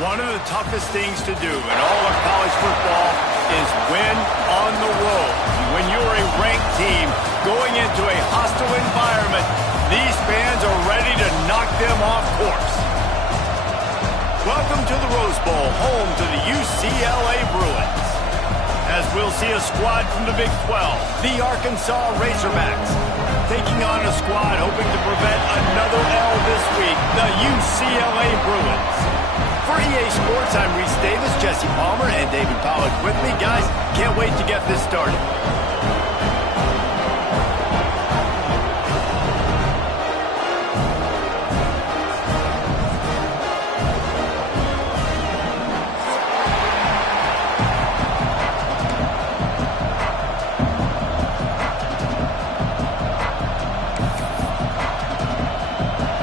One of the toughest things to do in all of college football is win on the road. When you're a ranked team going into a hostile environment, these fans are ready to knock them off course. Welcome to the Rose Bowl, home to the UCLA Bruins. As we'll see a squad from the Big 12, the Arkansas Razorbacks, taking on a squad hoping to prevent another L this week, the UCLA Bruins. For EA Sports, I'm Reese Davis, Jesse Palmer, and David Pollack with me. Guys, can't wait to get this started.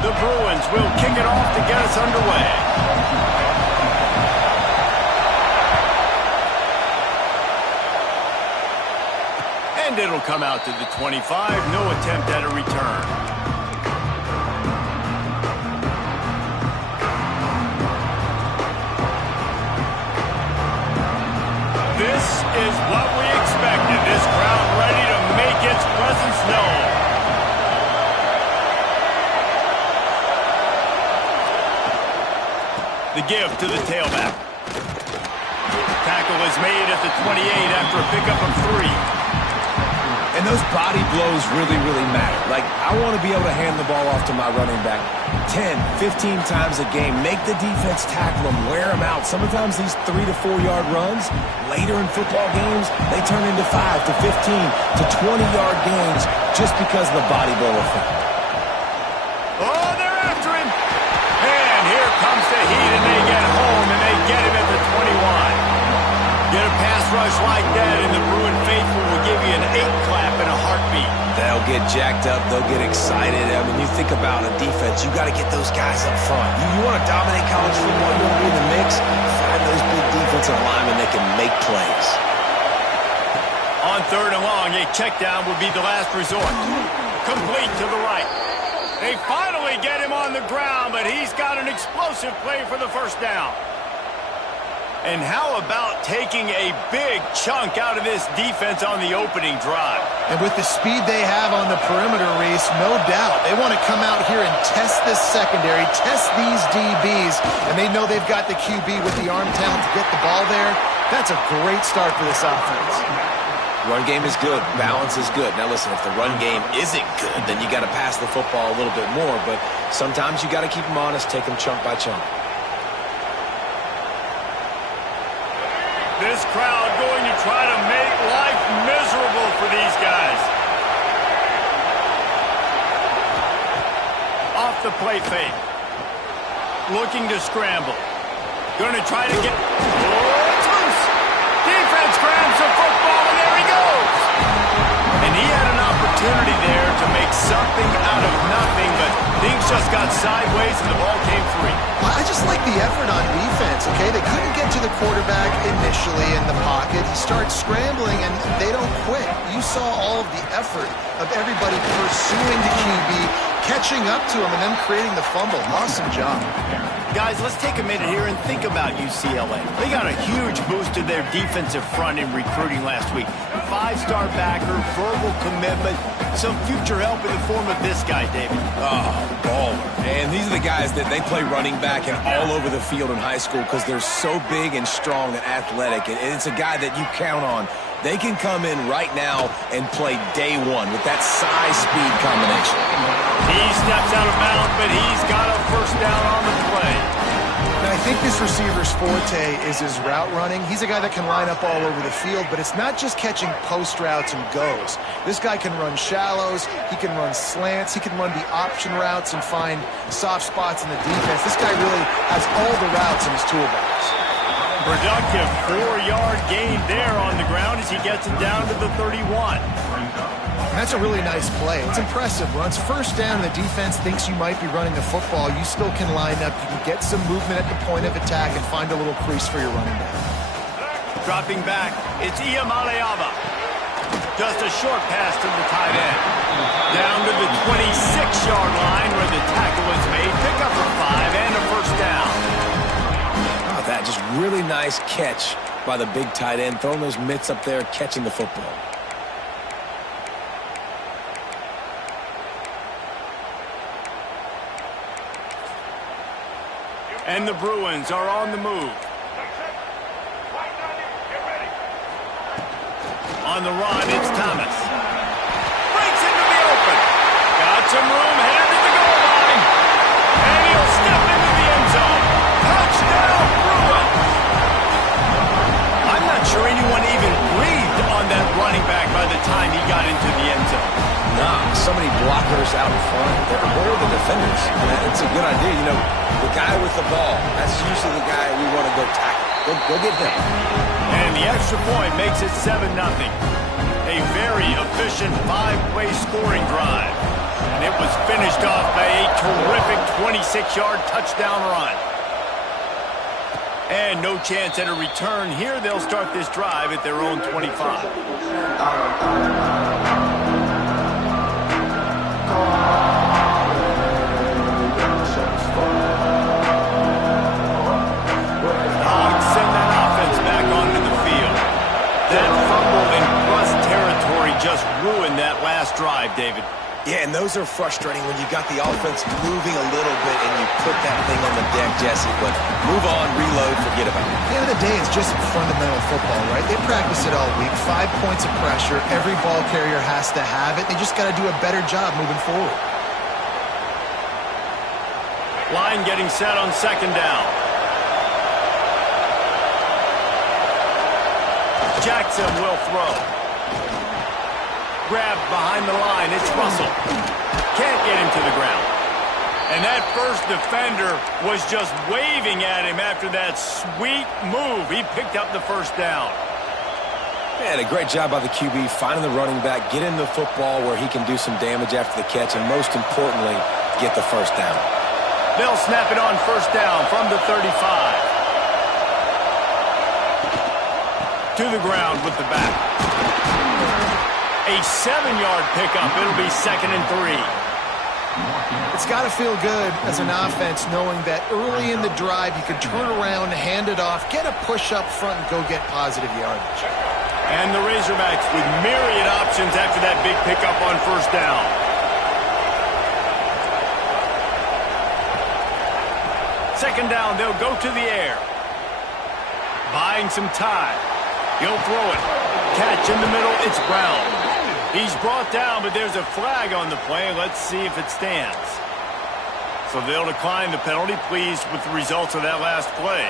The Bruins will kick it off to get us underway. And it'll come out to the 25. No attempt at a return. This is what we expected. This crowd ready to make its presence known. The give to the tailback. Tackle is made at the 28 after a pickup of 3. And those body blows really, really matter. Like, I want to be able to hand the ball off to my running back 10, 15 times a game. Make the defense tackle them, wear them out. Sometimes these 3 to 4 yard runs, later in football games, they turn into 5 to 15 to 20 yard gains just because of the body blow effect. Oh, they're after him. And here comes the heat, and they get home, and they get him at the 21. Get a pass rush like that, and the Bruin faithful will give you an 8-clap and a heartbeat. They'll get jacked up. They'll get excited. I mean, you think about a defense, you got to get those guys up front. You want to dominate college football, you want to be in the mix, find those big defensive linemen that can make plays. On 3rd and long, a check down would be the last resort. Complete to the right. They finally get him on the ground, but he's got an explosive play for the first down. And how about taking a big chunk out of this defense on the opening drive? And with the speed they have on the perimeter, Reese, no doubt, they want to come out here and test this secondary, test these DBs, and they know they've got the QB with the arm talent to get the ball there. That's a great start for this offense. Run game is good. Balance is good. Now, listen, if the run game isn't good, then you got to pass the football a little bit more. But sometimes you got to keep them honest, take them chunk by chunk. This crowd going to try to make life miserable for these guys. Off the play fake. Looking to scramble. Going to try to get... Oh, it's loose. Defense grabs the football, and there he goes. And he had an opportunity there to make something out of nothing, but things just got sideways and the ball came free. I just like the effort on defense, okay? They couldn't get to the quarterback initially in the pocket. He starts scrambling, and they don't quit. You saw all of the effort of everybody pursuing the QB, catching up to him, and then creating the fumble. Awesome job. Guys, let's take a minute here and think about UCLA. They got a huge boost to their defensive front in recruiting last week. 5-star backer, verbal commitment, some future help in the form of this guy, David. Oh, baller. And these are the guys that they play running back and all over the field in high school because they're so big and strong and athletic. And it's a guy that you count on. They can come in right now and play day one with that size-speed combination. He steps out of bounds, but he's got a first down on the play. And I think this receiver's forte is his route running. He's a guy that can line up all over the field, but it's not just catching post routes and goes. This guy can run shallows, he can run slants, he can run the option routes and find soft spots in the defense. This guy really has all the routes in his toolbox. Productive 4-yard gain there on the ground as he gets it down to the 31. That's a really nice play. It's impressive. When it's first down and the defense thinks you might be running the football, you still can line up. You can get some movement at the point of attack and find a little crease for your running back. Dropping back, it's Iamaleava. Just a short pass to the tight end. Down to the 26-yard line where the tackle is made. Pick up for 5 and a first down. Oh, that just really nice catch by the big tight end, throwing those mitts up there, catching the football. And the Bruins are on the move. On the run, it's Thomas. Breaks into the open. Got some room, headed to the goal line. And he'll step into the end zone. Touchdown, Bruins. I'm not sure anyone even breathed on that running back by the time he got into the end zone. Nah, so many blockers out in front. Where are the defenders? It's a good idea. You know, the guy with the ball, that's usually the guy we want to go tackle. Go get him. And the extra point makes it 7-0. A very efficient 5-play scoring drive. And it was finished off by a terrific 26-yard touchdown run. And no chance at a return here. They'll start this drive at their own 25. Just ruined that last drive, David. Yeah, and those are frustrating when you got the offense moving a little bit and you put that thing on the deck, Jesse. But move on, reload, forget about it. At the end of the day, it's just fundamental football, right? They practice it all week. 5 points of pressure. Every ball carrier has to have it. They just got to do a better job moving forward. Line getting set on second down. Jackson will throw. Grabbed behind the line, it's Russell. Can't get him to the ground. And that first defender was just waving at him after that sweet move. He picked up the first down. Man, a great job by the QB, finding the running back, get him the football where he can do some damage after the catch, and most importantly, get the first down. They'll snap it on first down from the 35. To the ground with the back. A 7-yard pickup. It'll be 2nd and 3. It's got to feel good as an offense knowing that early in the drive you can turn around, hand it off, get a push up front, and go get positive yardage. And the Razorbacks with myriad options after that big pickup on first down. Second down, they'll go to the air. Buying some time. He'll throw it. Catch in the middle, it's Brown. He's brought down, but there's a flag on the play. Let's see if it stands. So they'll decline the penalty. Pleased with the results of that last play.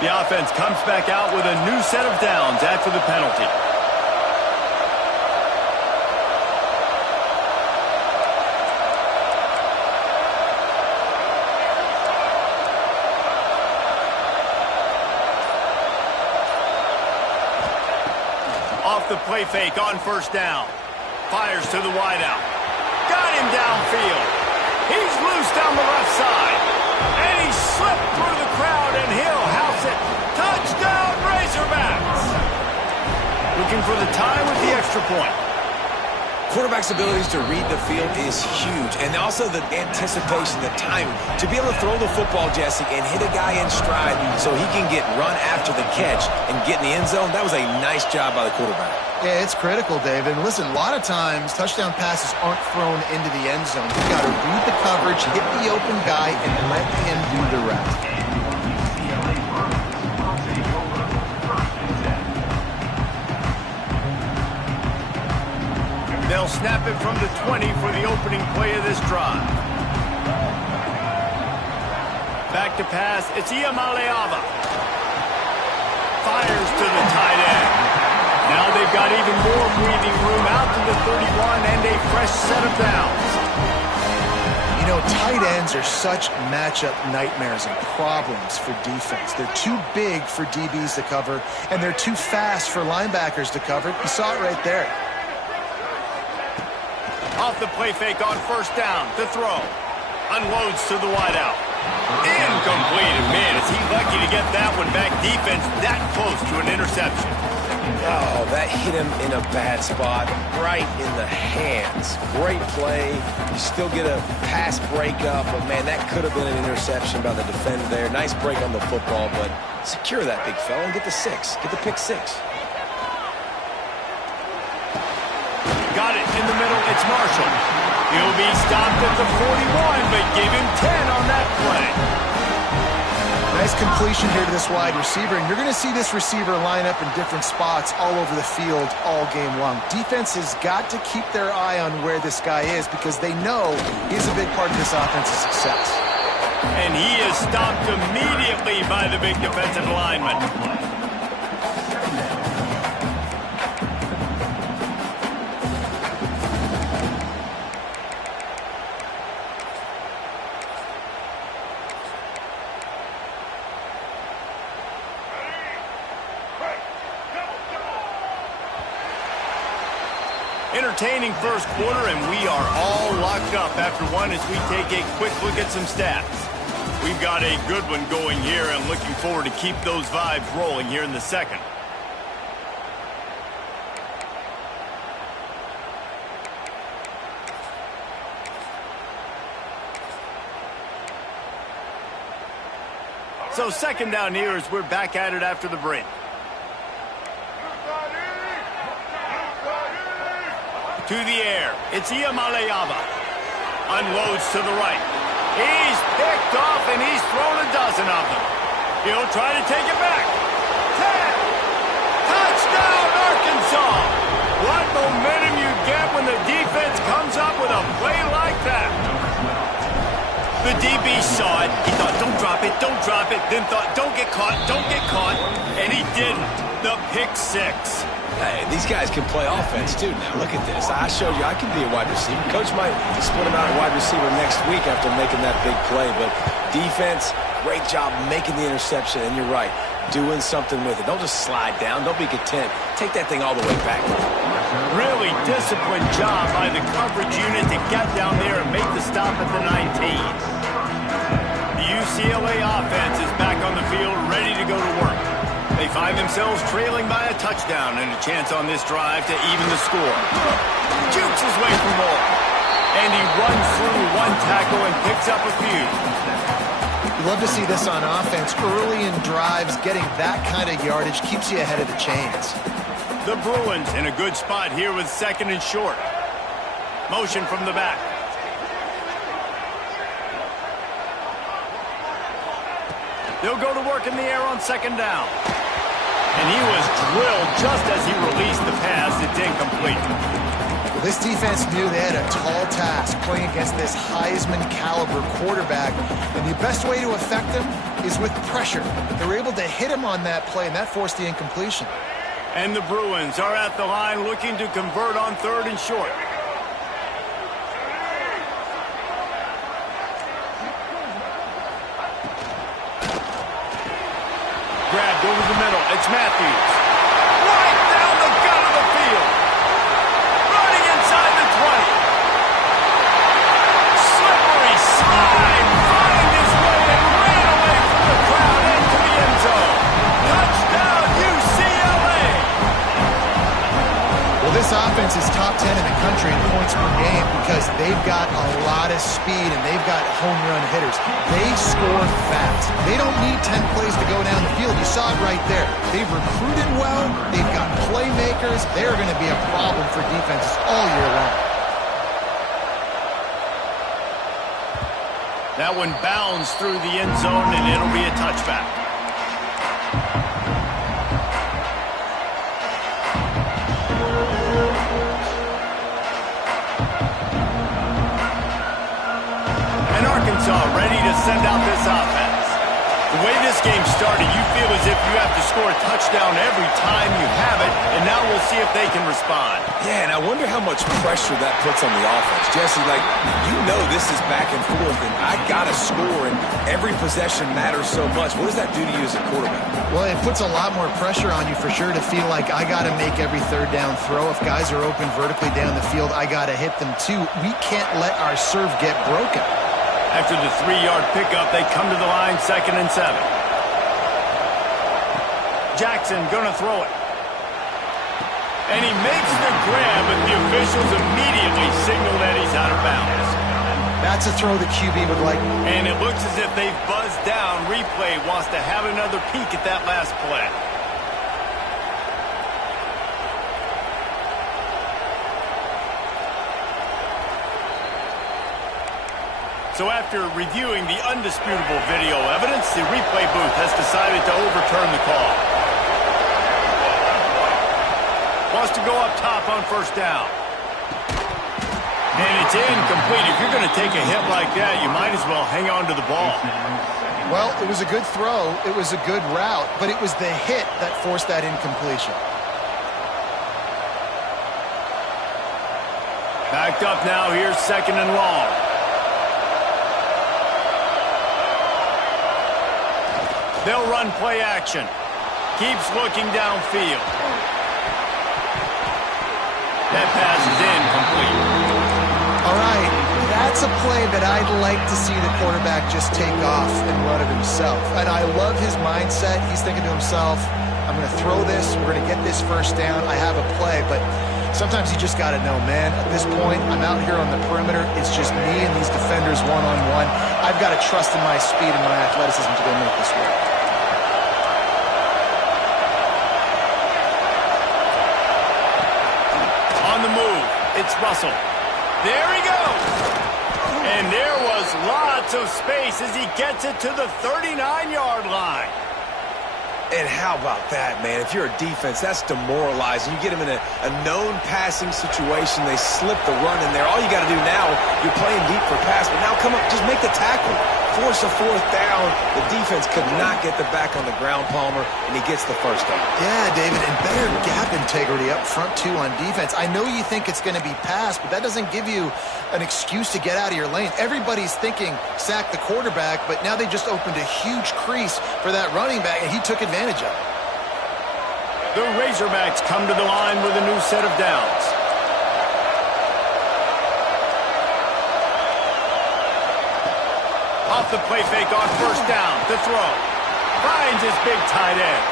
The offense comes back out with a new set of downs after the penalty. Off the play fake on first down. Fires to the wideout. Got him downfield. He's loose down the left side. And he slipped through the crowd, and he'll house it. Touchdown, Razorbacks! Looking for the time with the extra point. Quarterback's abilities to read the field is huge, and also the anticipation, the timing. To be able to throw the football, Jesse, and hit a guy in stride so he can get run after the catch and get in the end zone, that was a nice job by the quarterback. Yeah, it's critical, David. And listen, a lot of times touchdown passes aren't thrown into the end zone. You've got to read the coverage, hit the open guy, and let him do the rest. They'll snap it from the 20 for the opening play of this drive. Back to pass, it's Iamaleava. Fires to the tight end. Now they've got even more breathing room out to the 31 and a fresh set of downs. You know, tight ends are such matchup nightmares and problems for defense. They're too big for DBs to cover, and they're too fast for linebackers to cover. You saw it right there. Off the play fake on first down, to throw. Unloads to the wideout. Incomplete. And man, is he lucky to get that one back. Defense that close to an interception. Oh, that hit him in a bad spot, right in the hands. Great play. You still get a pass breakup, but man, that could have been an interception by the defender there. Nice break on the football, but secure that big fella and get the 6. Get the pick 6. Got it in the middle. It's Marshall. He'll be stopped at the 41, but give him 10 on that play. Nice completion here to this wide receiver, and you're going to see this receiver line up in different spots all over the field all game long. Defense has got to keep their eye on where this guy is because they know he's a big part of this offense's success. And he is stopped immediately by the big defensive lineman. Entertaining first quarter, and we are all locked up after one as we take a quick look at some stats. We've got a good one going here, and looking forward to keep those vibes rolling here in the second. So second down here as we're back at it after the break. To the air, it's Iamaleava. Unloads to the right. He's picked off, and he's thrown a dozen of them. He'll try to take it back. 10. Touchdown, Arkansas. What momentum you get when the defense comes up with a play like that. The DB saw it. He thought, don't drop it, don't drop it. Then thought, don't get caught, don't get caught. And he didn't. The pick 6. Hey, these guys can play offense, too. Now, look at this. I showed you I can be a wide receiver. Coach might split him out at wide receiver next week after making that big play. But defense, great job making the interception. And you're right, doing something with it. Don't just slide down. Don't be content. Take that thing all the way back. Really disciplined job by the coverage unit to get down there and make the stop at the 19. The UCLA offense is back on the field, ready to go to work. They find themselves trailing by a touchdown and a chance on this drive to even the score. Jukes his way for more. And he runs through one tackle and picks up a few. You love to see this on offense. Early in drives, getting that kind of yardage keeps you ahead of the chains. The Bruins in a good spot here with second and short. Motion from the back. They'll go to work in the air on second down. And he was drilled just as he released the pass. It's incomplete. Well, this defense knew they had a tall task playing against this Heisman-caliber quarterback. And the best way to affect him is with pressure. They were able to hit him on that play, and that forced the incompletion. And the Bruins are at the line looking to convert on third and short. Grabbed over the middle. It's Matthews. Right down the gut of the field. Running inside the 20. Slippery slide. Find his way and ran away from the crowd into the end zone. Touchdown, UCLA. Well, this offense is top 10 in the country in points per game because they've got a lot of speed and they've got home run hitters. They score fast. They don't need 10 plays to go down the field. You saw it right there. They've recruited well. They've got playmakers. They're going to be a problem for defenses all year long. That one bounds through the end zone, and it'll be a touchback. send out this offense. The way this game started, you feel as if you have to score a touchdown every time you have it, and now we'll see if they can respond. Yeah, and I wonder how much pressure that puts on the offense. Jesse, like, you know this is back and forth, and I got to score, and every possession matters so much. What does that do to you as a quarterback? Well, it puts a lot more pressure on you for sure to feel like I got to make every third down throw. If guys are open vertically down the field, I got to hit them too. We can't let our serve get broken. After the 3-yard pickup, they come to the line, 2nd and 7. Jackson gonna throw it. And he makes the grab, but the officials immediately signal that he's out of bounds. That's a throw the QB would like. And it looks as if they've buzzed down. Replay wants to have another peek at that last play. So after reviewing the undisputable video evidence, the replay booth has decided to overturn the call. Wants to go up top on 1st down. And it's incomplete. If you're going to take a hit like that, you might as well hang on to the ball. Well, it was a good throw. It was a good route, but it was the hit that forced that incompletion. Backed up now. Here's 2nd and long. They'll run play action. Keeps looking downfield. That pass is incomplete. All right, that's a play that I'd like to see the quarterback just take off and run it himself. And I love his mindset. He's thinking to himself, I'm going to throw this. We're going to get this 1st down. I have a play, but sometimes you just got to know, man, at this point, I'm out here on the perimeter. It's just me and these defenders one-on-one. I've got to trust in my speed and my athleticism to go make this work. On the move, it's Russell. There he goes. And there was lots of space as he gets it to the 39-yard line. And how about that, man? If you're a defense, that's demoralizing. You get them in a known passing situation. They slip the run in there. All you got to do now, you're playing deep for pass, but now come up, just make the tackle. Force a 4th down. The defense could not get the back on the ground, Palmer, and he gets the 1st down. Yeah, David, and better gap integrity up front, too, on defense. I know you think it's going to be pass, but that doesn't give you an excuse to get out of your lane. Everybody's thinking sack the quarterback, but now they just opened a huge crease for that running back, and he took advantage of it. The Razorbacks come to the line with a new set of downs. Off the play fake on 1st down to throw. Finds his big tight end.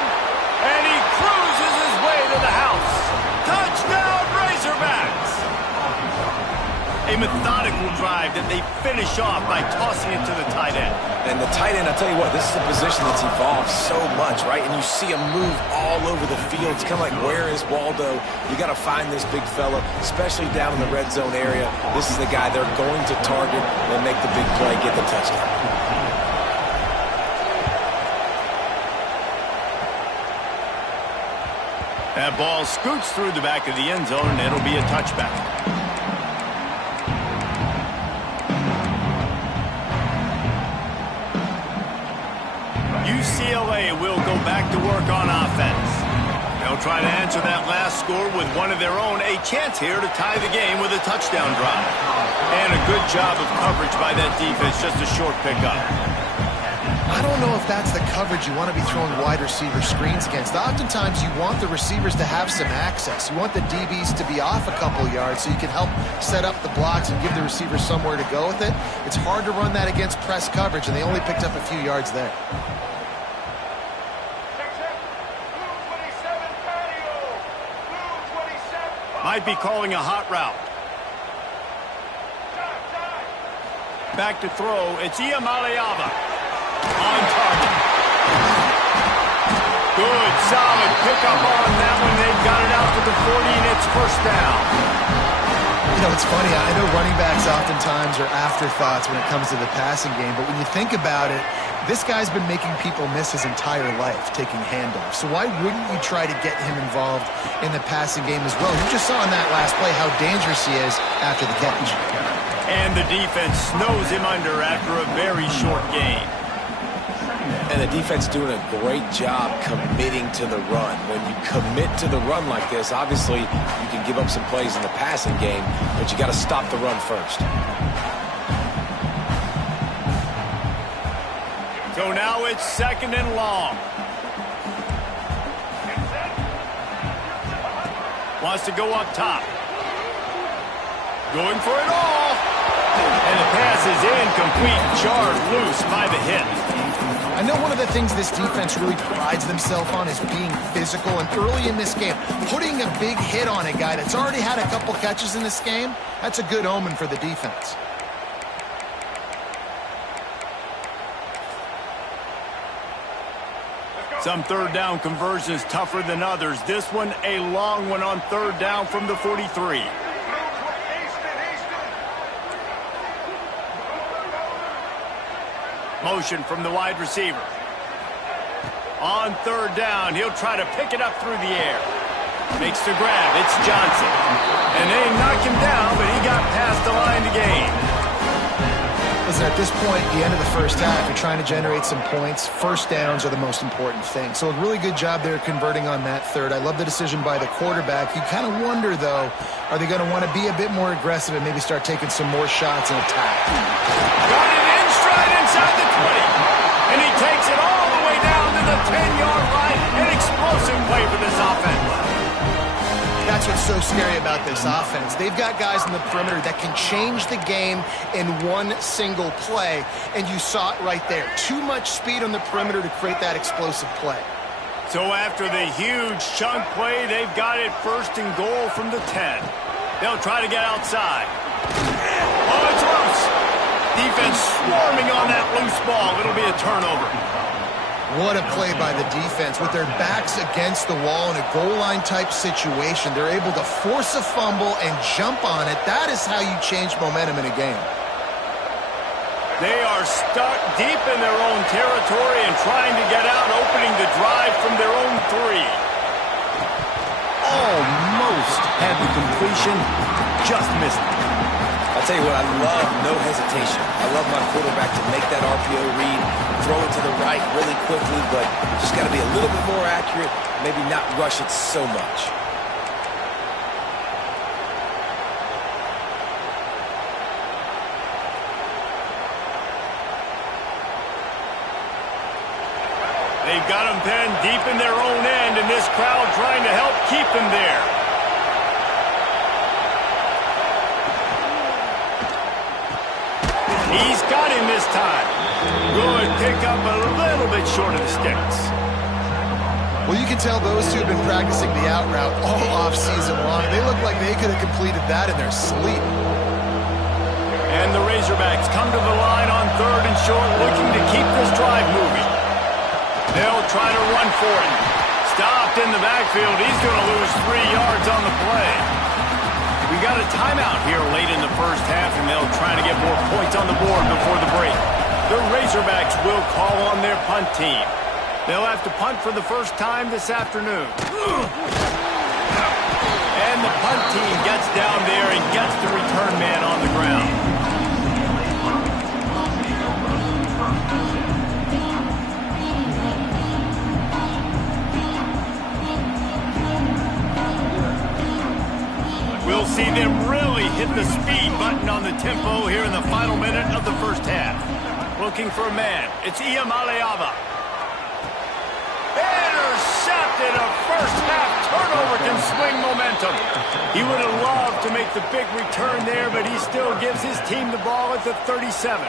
And he cruises his way to the house. Touchdown, Razorbacks! A methodical drive that they finish off by tossing it to the tight end. And the tight end, I'll tell you what, this is a position that's evolved so much, right? And you see him move all over the field. It's kind of like, where is Waldo? You got to find this big fella, especially down in the red zone area. This is the guy they're going to target and make the big play, get the touchdown. That ball scoots through the back of the end zone, and it'll be a touchback. UCLA will go back to work on offense. They'll try to answer that last score with one of their own. A chance here to tie the game with a touchdown drive. And a good job of coverage by that defense, just a short pickup. I don't know if that's the coverage you want to be throwing wide receiver screens against. Oftentimes, you want the receivers to have some access. You want the DBs to be off a couple yards so you can help set up the blocks and give the receivers somewhere to go with it. It's hard to run that against press coverage, and they only picked up a few yards there. Might be calling a hot route. Back to throw. It's Iamaleava. On target. Good, solid pickup on that one. They've got it out to the 40, and it's 1st down. You know, it's funny. I know running backs oftentimes are afterthoughts when it comes to the passing game, but when you think about it, this guy's been making people miss his entire life taking handoffs. So why wouldn't you try to get him involved in the passing game as well? You just saw in that last play how dangerous he is after the catch. And the defense snows him under after a very short game. And the defense doing a great job committing to the run. When you commit to the run like this, obviously you can give up some plays in the passing game, but you got to stop the run first. So now it's 2nd and long. Wants to go up top. Going for it all. And the pass is incomplete, jarred loose by the hit. I know one of the things this defense really prides themselves on is being physical, and early in this game, putting a big hit on a guy that's already had a couple catches in this game, that's a good omen for the defense. Some 3rd down conversions tougher than others. This one a long one on 3rd down from the 43. Motion from the wide receiver. On 3rd down, he'll try to pick it up through the air. Makes the grab. It's Johnson. And they knock him down, but he got past the line to gain. Listen, at this point, the end of the first half, you're trying to generate some points. First downs are the most important thing. So a really good job there converting on that 3rd. I love the decision by the quarterback. You kind of wonder, though, are they going to want to be a bit more aggressive and maybe start taking some more shots and attack? Got it in stride inside the 20. And he takes it all the way down to the 10-yard line. An explosive play for this offense. That's what's so scary about this offense. They've got guys in the perimeter that can change the game in one single play, and you saw it right there. Too much speed on the perimeter to create that explosive play. So after the huge chunk play, they've got it 1st and goal from the 10. They'll try to get outside. Oh, it's loose. Defense swarming on that loose ball. It'll be a turnover. What a play by the defense. With their backs against the wall in a goal line type situation, they're able to force a fumble and jump on it. That is how you change momentum in a game. They are stuck deep in their own territory and trying to get out, opening the drive from their own 3. Almost had the completion, just missed it. I'll tell you what, I love no hesitation. I love my quarterback to make that RPO read, throw it to the right really quickly, but just got to be a little bit more accurate, maybe not rush it so much. They've got them pinned deep in their own end, and this crowd trying to help keep them there. He's got him this time. Good pickup, a little bit short of the sticks. Well, you can tell those two have been practicing the out route all off-season long. They look like they could have completed that in their sleep. And the Razorbacks come to the line on 3rd and short, looking to keep this drive moving. They'll try to run for it. Stopped in the backfield. He's going to lose 3 yards on the play. We got a timeout here late in the first half, and they'll try to get more points on the board before the break. The Razorbacks will call on their punt team. They'll have to punt for the first time this afternoon. And the punt team gets down there and gets the return man on the ground. We'll see them really hit the speed button on the tempo here in the final minute of the first half. Looking for a man. It's Iamaleava. Intercepted. A first half turnover can swing momentum. He would have loved to make the big return there, but he still gives his team the ball at the 37.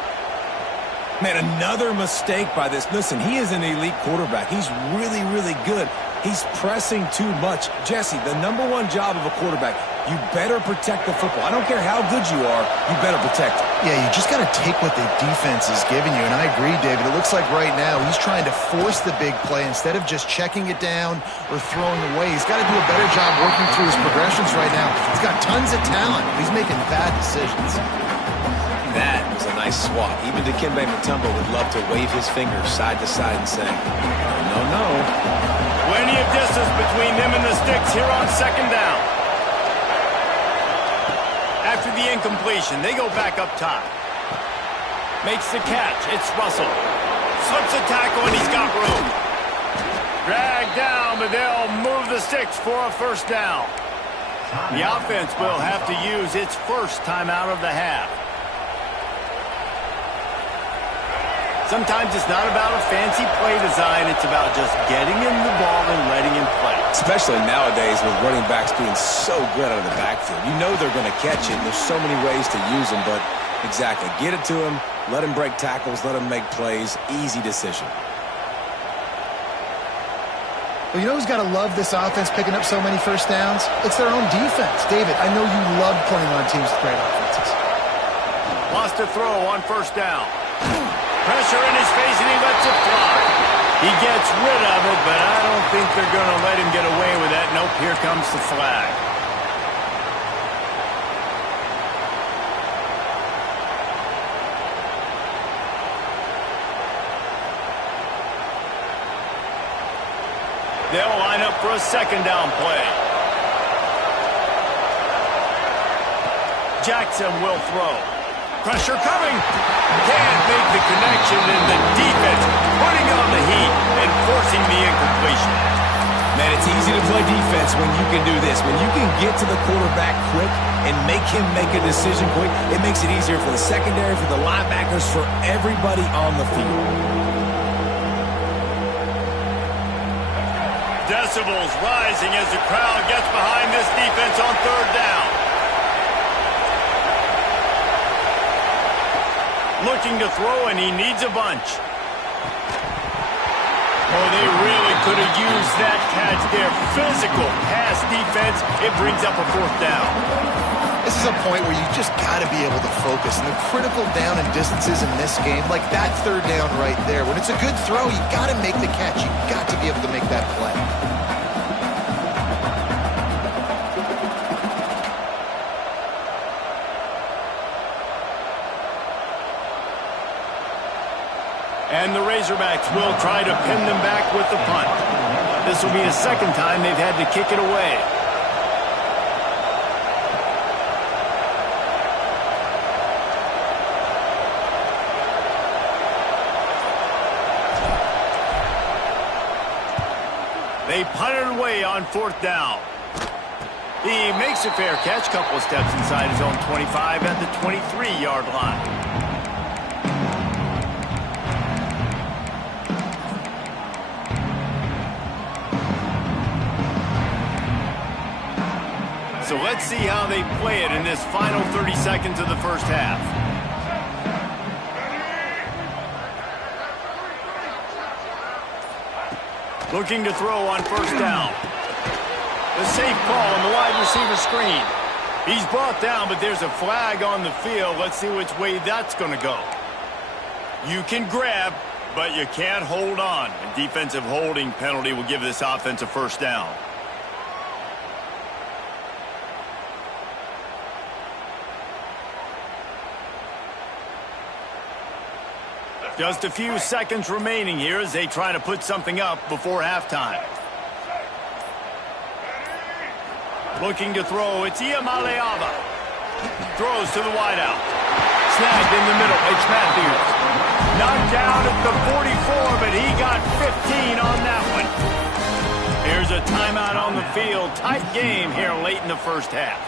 Man, another mistake by this. Listen, he is an elite quarterback. He's really, really good. He's pressing too much. Jesse, the #1 job of a quarterback, you better protect the football. I don't care how good you are, you better protect it. Yeah, you just got to take what the defense is giving you, and I agree, David. It looks like right now he's trying to force the big play instead of just checking it down or throwing away. He's got to do a better job working through his progressions right now. He's got tons of talent, but he's making bad decisions. That was a nice swat. Even Dikembe Mutombo would love to wave his fingers side to side and say, no, no. Plenty of distance between them and the sticks here on 2nd down. After the incompletion, they go back up top. Makes the catch. It's Russell. Slips a tackle, and he's got room. Dragged down, but they'll move the sticks for a first down. The offense will have to use its first timeout of the half. Sometimes it's not about a fancy play design. It's about just getting him the ball and letting him play. Especially nowadays with running backs being so good out of the backfield. You know they're going to catch it, and there's so many ways to use them, but exactly. Get it to him, let him break tackles, let him make plays. Easy decision. Well, you know who's got to love this offense picking up so many first downs? It's their own defense. David, I know you love playing on teams with great offenses. Lost a throw on first down. Pressure in his face, and he lets it fly. He gets rid of it, but I don't think they're going to let him get away with that. Nope, here comes the flag. They'll line up for a second down play. Jackson will throw. Pressure coming. Can't make the connection, and the defense putting on the heat and forcing the incompletion. Man, it's easy to play defense when you can do this. When you can get to the quarterback quick and make him make a decision quick, it makes it easier for the secondary, for the linebackers, for everybody on the field. Decibels rising as the crowd gets behind this defense on third down. Looking to throw, and he needs a bunch. Oh, they really could have used that catch there. Physical pass defense. It brings up a fourth down. This is a point where you just got to be able to focus. And the critical down and distances in this game, like that third down right there, when it's a good throw, you got to make the catch. You got to be able to make that play. And the Razorbacks will try to pin them back with the punt. This will be the second time they've had to kick it away. They punt it away on fourth down. He makes a fair catch, couple of steps inside his own 25 at the 23-yard line. So let's see how they play it in this final 30 seconds of the first half. Looking to throw on first down. The safe call on the wide receiver screen. He's brought down, but there's a flag on the field. Let's see which way that's going to go. You can grab, but you can't hold on. A defensive holding penalty will give this offense a first down. Just a few seconds remaining here as they try to put something up before halftime. Looking to throw, it's Iamaleava. Throws to the wideout. Snagged in the middle, it's Matthews. Knocked down at the 44, but he got 15 on that one. Here's a timeout on the field. Tight game here late in the first half.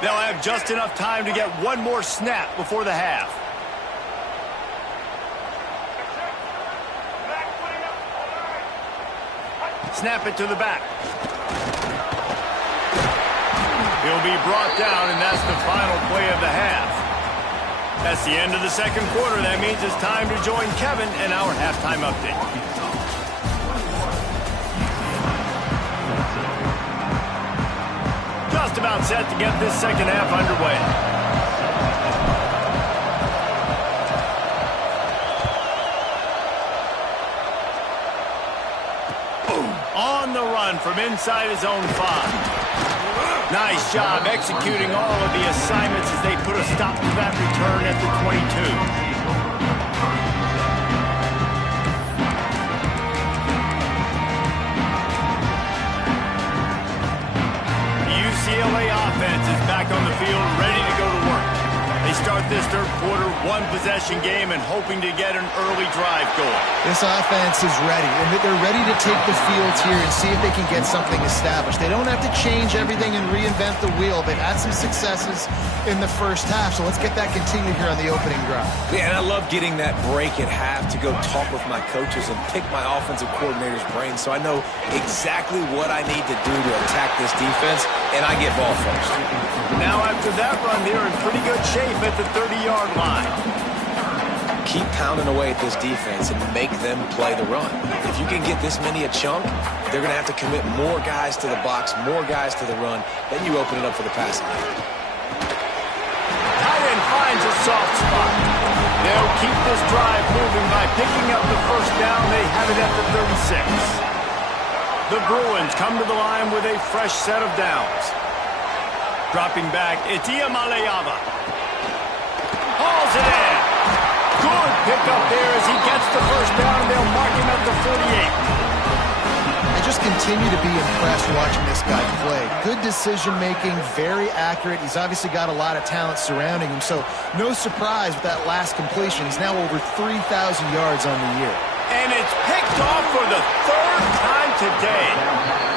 They'll have just enough time to get one more snap before the half. Snap it to the back. He'll be brought down, and that's the final play of the half. That's the end of the second quarter. That means it's time to join Kevin in our halftime update. Just about set to get this second half underway. On the run from inside his own 5. Nice job executing all of the assignments as they put a stop to that return at the 22. The UCLA offense is back on the field, ready to go to start this third quarter, one-possession game and hoping to get an early drive going. This offense is ready, and they're ready to take the field here and see if they can get something established. They don't have to change everything and reinvent the wheel. They've had some successes in the first half, so let's get that continued here on the opening drive. Yeah, and I love getting that break at half to go talk with my coaches and pick my offensive coordinator's brain so I know exactly what I need to do to attack this defense, and I get ball first. Now after that run, they're in pretty good shape at the 30-yard line. Keep pounding away at this defense and make them play the run. If you can get this many a chunk, they're going to have to commit more guys to the box, more guys to the run. Then you open it up for the passing game. Tight end finds a soft spot. They'll keep this drive moving by picking up the first down. They have it at the 36. The Bruins come to the line with a fresh set of downs. Dropping back, Itia Maleava. Hauls it in. Good pickup there as he gets the first down, and they'll mark him at the 48. I just continue to be impressed watching this guy play. Good decision-making, very accurate. He's obviously got a lot of talent surrounding him, so no surprise with that last completion. He's now over 3,000 yards on the year. And it's picked off for the third time today.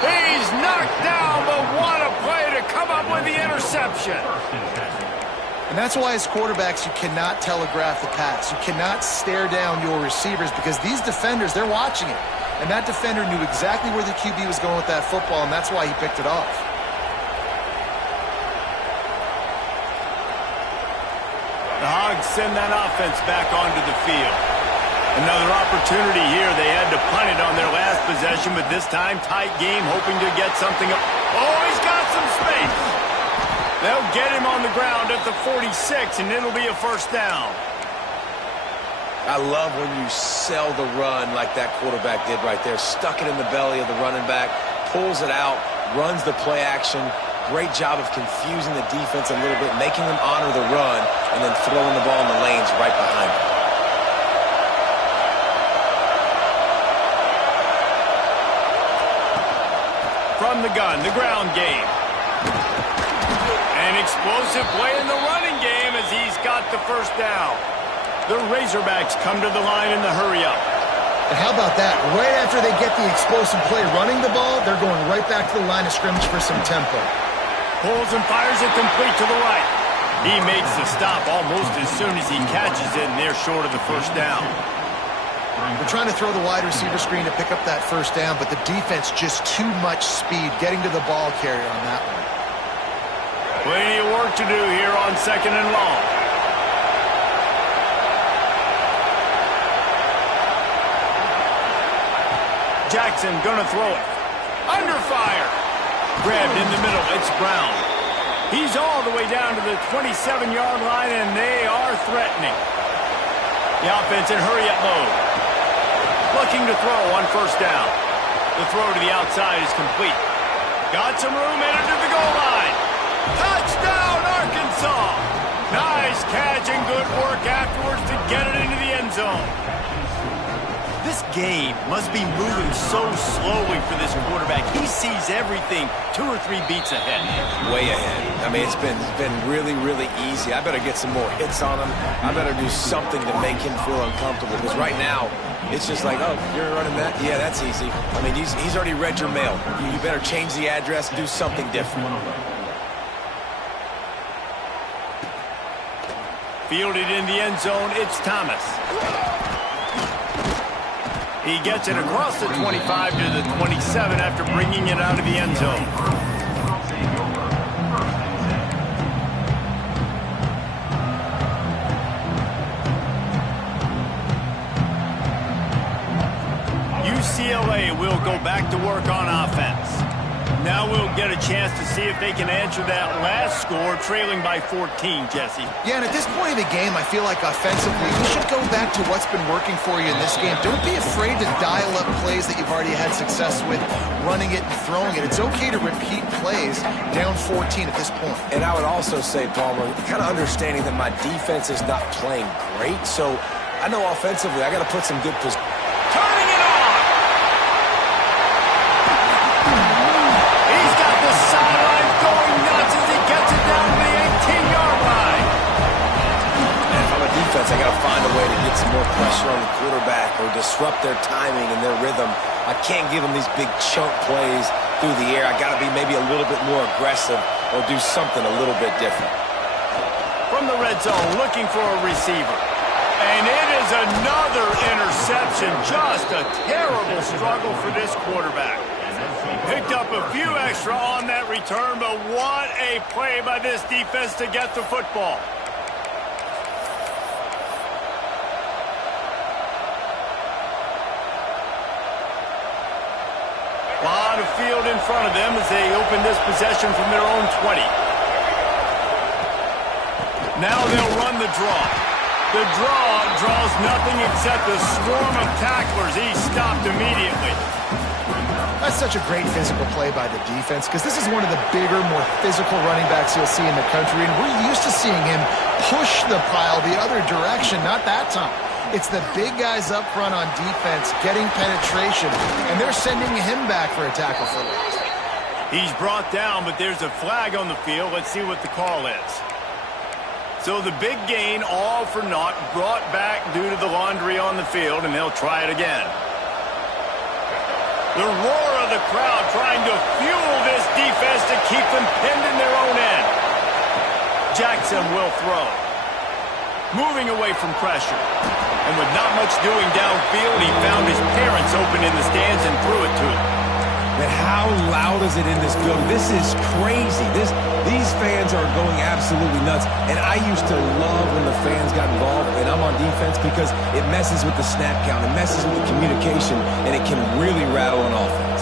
He's knocked down, but what a play to come up with the interception. And that's why as quarterbacks, you cannot telegraph the pass. You cannot stare down your receivers because these defenders, they're watching it. And that defender knew exactly where the QB was going with that football, and that's why he picked it off. The Hogs send that offense back onto the field. Another opportunity here. They had to punt it on their last possession, but this time tight game, hoping to get something. Oh, he's got some space. They'll get him on the ground at the 46, and it'll be a first down. I love when you sell the run like that quarterback did right there. Stuck it in the belly of the running back, pulls it out, runs the play action. Great job of confusing the defense a little bit, making them honor the run, and then throwing the ball in the lanes right behind them. From the gun, the ground game. An explosive play in the running game as he's got the first down. The Razorbacks come to the line in the hurry-up. And how about that? Right after they get the explosive play running the ball, they're going right back to the line of scrimmage for some tempo. Pulls and fires it complete to the right. He makes the stop almost as soon as he catches it, and they're short of the first down. They're trying to throw the wide receiver screen to pick up that first down, but the defense just too much speed getting to the ball carrier on that one. Plenty of work to do here on second and long. Jackson gonna throw it. Under fire. Grabbed in the middle. It's Brown. He's all the way down to the 27-yard line, and they are threatening. The offense in hurry-up mode. Looking to throw on first down. The throw to the outside is complete. Got some room, headed to the goal line. Touchdown, Arkansas! Nice catch and good work afterwards to get it into the end zone. This game must be moving so slowly for this quarterback. He sees everything 2 or 3 beats ahead. Way ahead. I mean, it's been really, really easy. I better get some more hits on him. I better do something to make him feel uncomfortable. Because right now, it's just like, oh, you're running that? Yeah, that's easy. I mean, he's already read your mail. You better change the address and do something different. Fielded in the end zone, it's Thomas. He gets it across the 25 to the 27 after bringing it out of the end zone. UCLA will go back to work on offense. Now we'll get a chance to see if they can answer that last score, trailing by 14, Jesse. Yeah, and at this point of the game, I feel like offensively, you should go back to what's been working for you in this game. Don't be afraid to dial up plays that you've already had success with, running it and throwing it. It's okay to repeat plays down 14 at this point. And I would also say, Palmer, kind of understanding that my defense is not playing great, so I know offensively I got to put some good position. Turning it on! He's got the sideline going nuts as he gets it down to the 18-yard line. get some more pressure on the quarterback or disrupt their timing and their rhythm, I can't give them these big chunk plays through the air. I got to be maybe a little bit more aggressive or do something a little bit different. From the red zone, looking for a receiver. And it is another interception. Just a terrible struggle for this quarterback. Picked up a few extra on that return, but what a play by this defense to get the football. A lot of field in front of them as they open this possession from their own 20. Now they'll run the draw. The draw draws nothing except a swarm of tacklers. He's stopped immediately. That's such a great physical play by the defense because this is one of the bigger, more physical running backs you'll see in the country, and we're used to seeing him push the pile the other direction, not that time. It's the big guys up front on defense getting penetration, and they're sending him back for a tackle for loss. He's brought down, but there's a flag on the field. Let's see what the call is. So the big gain, all for naught, brought back due to the laundry on the field, and they'll try it again. The roar of the crowd trying to fuel this defense to keep them pinned in their own end. Jackson will throw. Moving away from pressure. And with not much doing downfield, he found his parents open in the stands and threw it to them. But how loud is it in this building? This is crazy. These fans are going absolutely nuts. And I used to love when the fans got involved, and I'm on defense because it messes with the snap count, it messes with the communication, and it can really rattle an offense.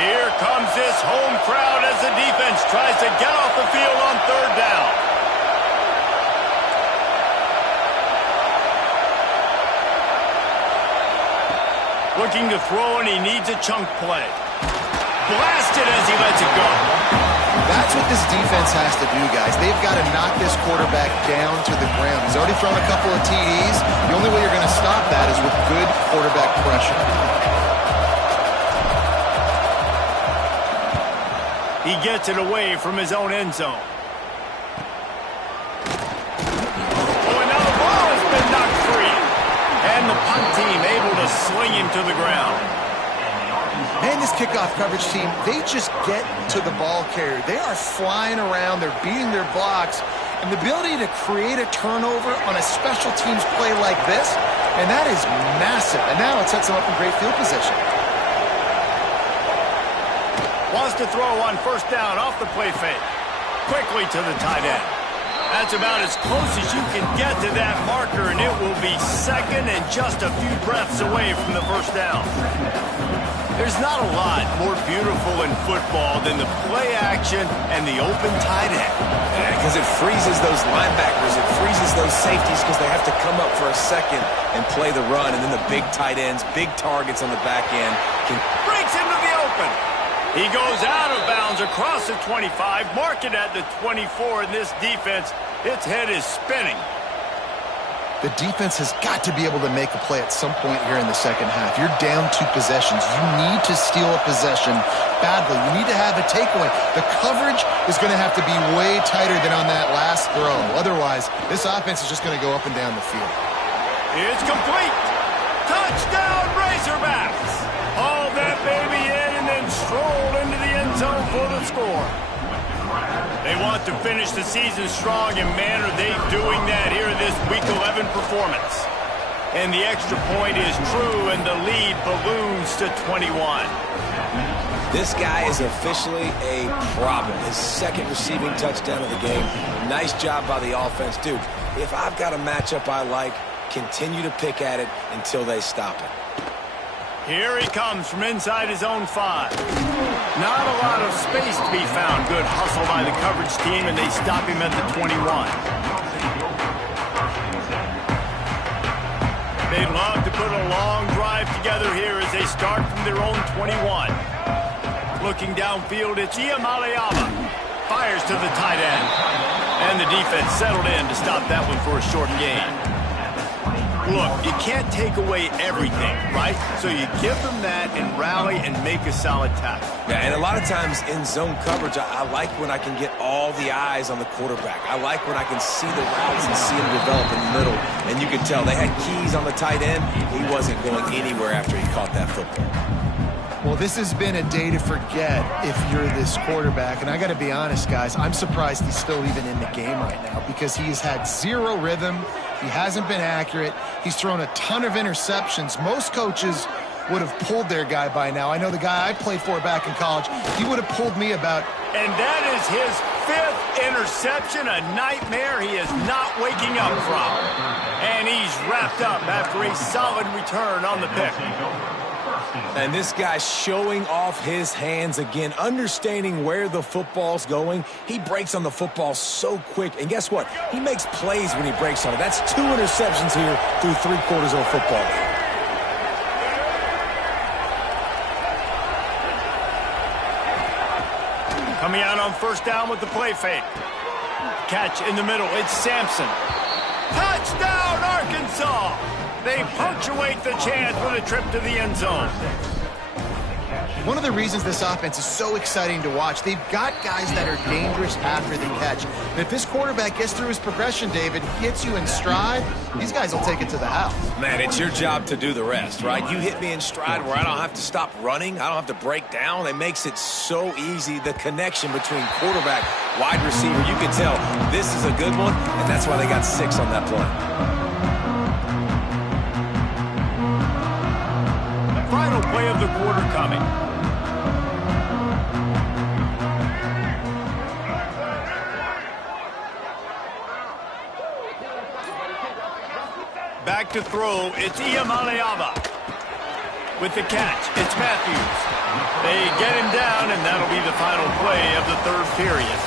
Here comes this home crowd as the defense tries to get off the field on third down. Looking to throw, and he needs a chunk play. Blasted as he lets it go. That's what this defense has to do, guys. They've got to knock this quarterback down to the ground. He's already thrown a couple of TDs. The only way you're going to stop that is with good quarterback pressure. He gets it away from his own end zone. Oh, and now the ball has been knocked free. And the punt team able to sling him to the ground. And this kickoff coverage team, they just get to the ball carrier. They are flying around. They're beating their blocks. And the ability to create a turnover on a special teams play like this, and that is massive. And now it sets them up in great field position. Wants to throw on first down off the play fake. Quickly to the tight end. That's about as close as you can get to that marker, and it will be second and just a few breaths away from the first down. There's not a lot more beautiful in football than the play action and the open tight end. Because it freezes those linebackers, it freezes those safeties because they have to come up for a second and play the run, and then the big tight ends, big targets on the back end. Breaks into the open. He goes out of bounds across the 25, mark it at the 24, and this defense, its head is spinning. The defense has got to be able to make a play at some point here in the second half. You're down 2 possessions. You need to steal a possession badly. You need to have a takeaway. The coverage is going to have to be way tighter than on that last throw. Otherwise, this offense is just going to go up and down the field. It's complete. Touchdown, Razorbacks. Haul that baby in and then stroll into the end zone for the score. They want to finish the season strong, and man, are they doing that here in this Week 11 performance. And the extra point is true, and the lead balloons to 21. This guy is officially a problem. His second receiving touchdown of the game. Nice job by the offense. Dude, if I've got a matchup I like, continue to pick at it until they stop it. Here he comes from inside his own 5. Not a lot of space to be found. Good hustle by the coverage team, and they stop him at the 21. They'd love to put a long drive together here as they start from their own 21. Looking downfield, it's Iamaleava. Fires to the tight end. And the defense settled in to stop that one for a short gain. Look, you can't take away everything, right? So you give them that and rally and make a solid tackle. Yeah, and a lot of times in zone coverage, I like when I can get all the eyes on the quarterback. I like when I can see the routes and see him develop in the middle. And you can tell they had keys on the tight end. He wasn't going anywhere after he caught that football. Well, this has been a day to forget if you're this quarterback. And I got to be honest, guys, I'm surprised he's still even in the game right now because he has had zero rhythm. He hasn't been accurate. He's thrown a ton of interceptions. Most coaches would have pulled their guy by now. I know the guy I played for back in college, he would have pulled me about. And that is his 5th interception, a nightmare he is not waking up from. And he's wrapped up after a solid return on the pick. And this guy's showing off his hands again, understanding where the football's going. He breaks on the football so quick. And guess what? He makes plays when he breaks on it. That's 2 interceptions here through 3/4 of a football game. Coming out on first down with the play fake. Catch in the middle. It's Sampson. Touchdown, Arkansas! They punctuate the chance with a trip to the end zone. One of the reasons this offense is so exciting to watch, they've got guys that are dangerous after the catch. And if this quarterback gets through his progression, David, gets you in stride, these guys will take it to the house. Man, it's your job to do the rest, right? You hit me in stride where I don't have to stop running. I don't have to break down. It makes it so easy. The connection between quarterback, wide receiver, you can tell this is a good one, and that's why they got 6 on that play. Final play of the quarter coming. Back to throw, it's Iamaleava. With the catch, it's Matthews. They get him down, and that'll be the final play of the 3rd period.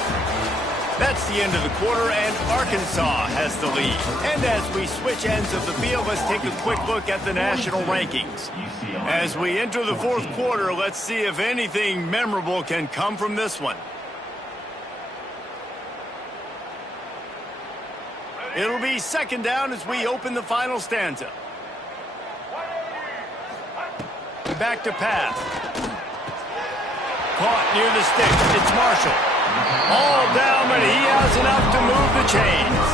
That's the end of the quarter, and Arkansas has the lead. And as we switch ends of the field, let's take a quick look at the national rankings. As we enter the 4th quarter, let's see if anything memorable can come from this one. It'll be 2nd down as we open the final stanza. Back to pass. Caught near the sticks. It's Marshall. All down, but he has enough to move the chains.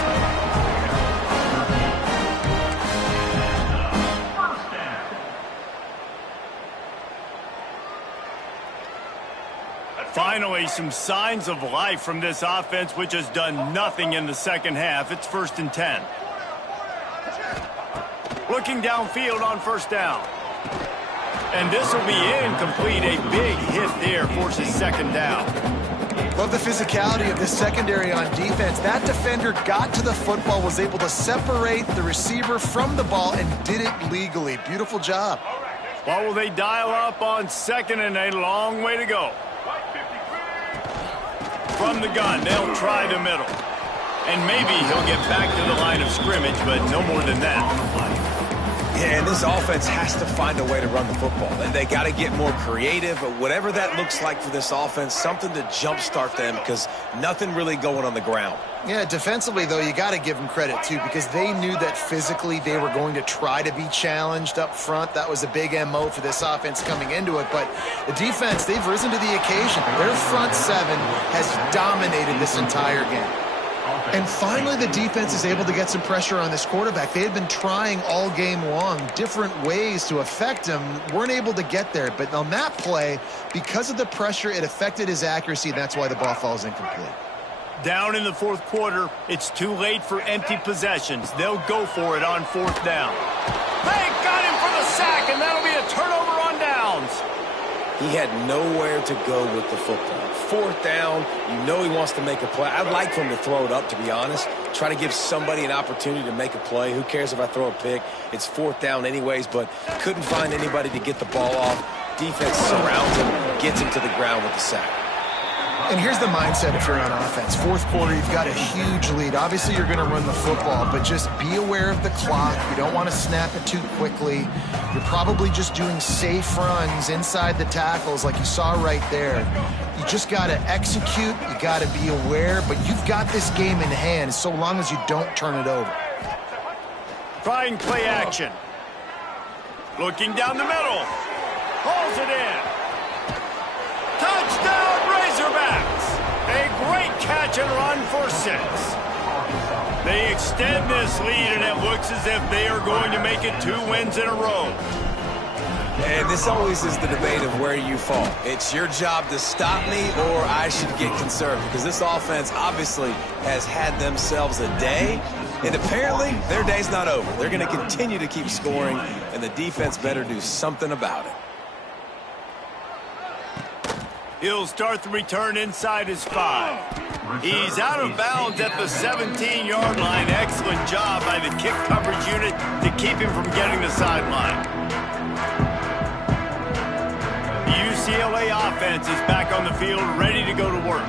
Finally, some signs of life from this offense, which has done nothing in the 2nd half. It's 1st and 10. Looking downfield on 1st down. And this will be incomplete. A big hit there forces 2nd down. Love the physicality of this secondary on defense. That defender got to the football, was able to separate the receiver from the ball, and did it legally. Beautiful job. What will they dial up on 2nd and a long way to go? From the gun, they'll try the middle. And maybe he'll get back to the line of scrimmage, but no more than that. Yeah, and this offense has to find a way to run the football. They got to get more creative, but whatever that looks like for this offense, something to jumpstart them because nothing really going on the ground. Yeah, defensively, though, you got to give them credit, too, because they knew that physically they were going to try to be challenged up front. That was a big MO for this offense coming into it. But the defense, they've risen to the occasion. Their front 7 has dominated this entire game. And finally, the defense is able to get some pressure on this quarterback. They had been trying all game long different ways to affect him, weren't able to get there. But on that play, because of the pressure, it affected his accuracy, and that's why the ball falls incomplete. Down in the 4th quarter, it's too late for empty possessions. They'll go for it on 4th down. They got him for the sack, and that'll be a turnover on downs. He had nowhere to go with the football. 4th down, you know he wants to make a play. I'd like for him to throw it up, to be honest. Try to give somebody an opportunity to make a play. Who cares if I throw a pick? It's 4th down anyways, but couldn't find anybody to get the ball off. Defense surrounds him, gets him to the ground with the sack. And here's the mindset if you're on offense. 4th quarter, you've got a huge lead. Obviously, you're going to run the football, but just be aware of the clock. You don't want to snap it too quickly. You're probably just doing safe runs inside the tackles like you saw right there. You just got to execute. You got to be aware, but you've got this game in hand so long as you don't turn it over. Trying play action. Looking down the middle. Hauls it in. Touchdown, Razorbacks! A great catch and run for 6. They extend this lead, and it looks as if they are going to make it 2 wins in a row. And this always is the debate of where you fall. It's your job to stop me, or I should get conservative, because this offense obviously has had themselves a day, and apparently their day's not over. They're going to continue to keep scoring, and the defense better do something about it. He'll start the return inside his 5. He's out of bounds at the 17-yard line. Excellent job by the kick coverage unit to keep him from getting the sideline. The UCLA offense is back on the field, ready to go to work.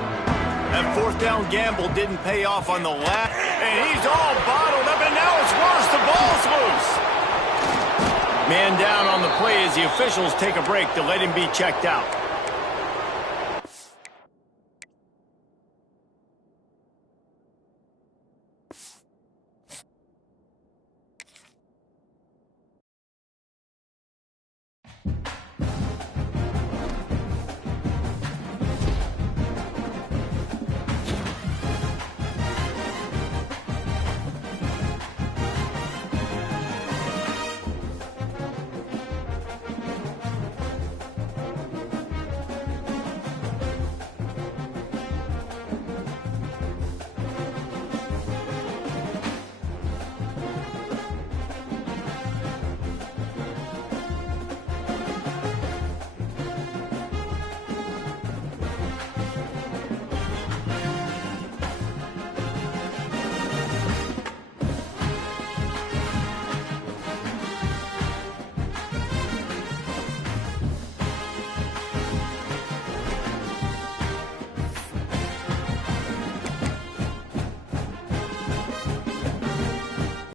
That 4th down gamble didn't pay off on the left, and he's all bottled up, and now it's worse. The ball's loose. Man down on the play as the officials take a break to let him be checked out.